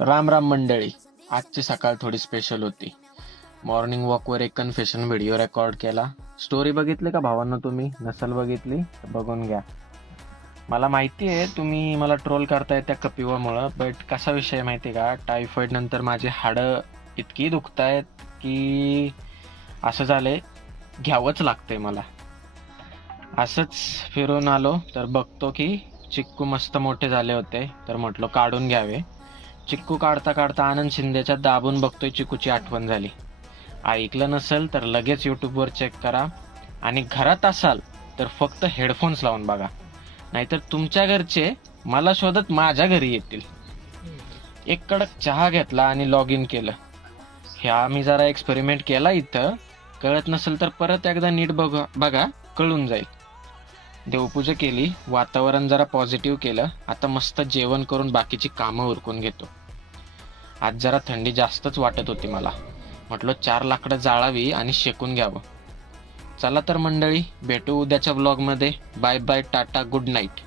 राम राम मंडळी. आजची सकाळ थोडी स्पेशल होती. मॉर्निंग वॉकवर एक कन्फेशन व्हिडिओ रेकॉर्ड केला. स्टोरी बघितली का भावांनो? तुम्ही नसल बघितली तर बघून घ्या. मला माहिती आहे तुम्ही मला ट्रोल करताय त्या कपिवामुळं, बट कसा विषय माहिती का, टायफॉइड नंतर माझी हाडं इतकी दुखतायत की असं झालंय, घ्यावंच लागतंय मला. असंच फिरून आलो तर बघतो की चिक्कू मस्त मोठे झाले होते, तर म्हटलो काढून घ्यावे. चिक्कू काढता काढता आनंद शिंदेच्या दाबून बघतोय चिक्कूची आठवण झाली. ऐकलं नसेल तर लगेच यूट्यूबवर चेक करा, आणि घरात असाल तर फक्त हेडफोन्स लावून बघा, नाहीतर तुमच्या घरचे मला शोधत माझ्या घरी येतील. एक कडक चहा घेतला आणि लॉग इन केलं. ह्या मी जरा एक्सपेरिमेंट केला इथं. कळत नसेल तर परत एकदा नीट बघा बघा, कळून जाईल. देवपूजा केली, वातावरण जरा पॉझिटिव्ह केलं. आता मस्त जेवण करून बाकीची कामं उरकून घेतो. आज जरा थंडी जास्तच वाटत होती मला. म्हटलं 4 लाकडं जाळावी आणि शेकून घ्यावं. चला तर मंडळी, भेटू उद्याच्या व्लॉगमध्ये. Bye bye, tata, good night.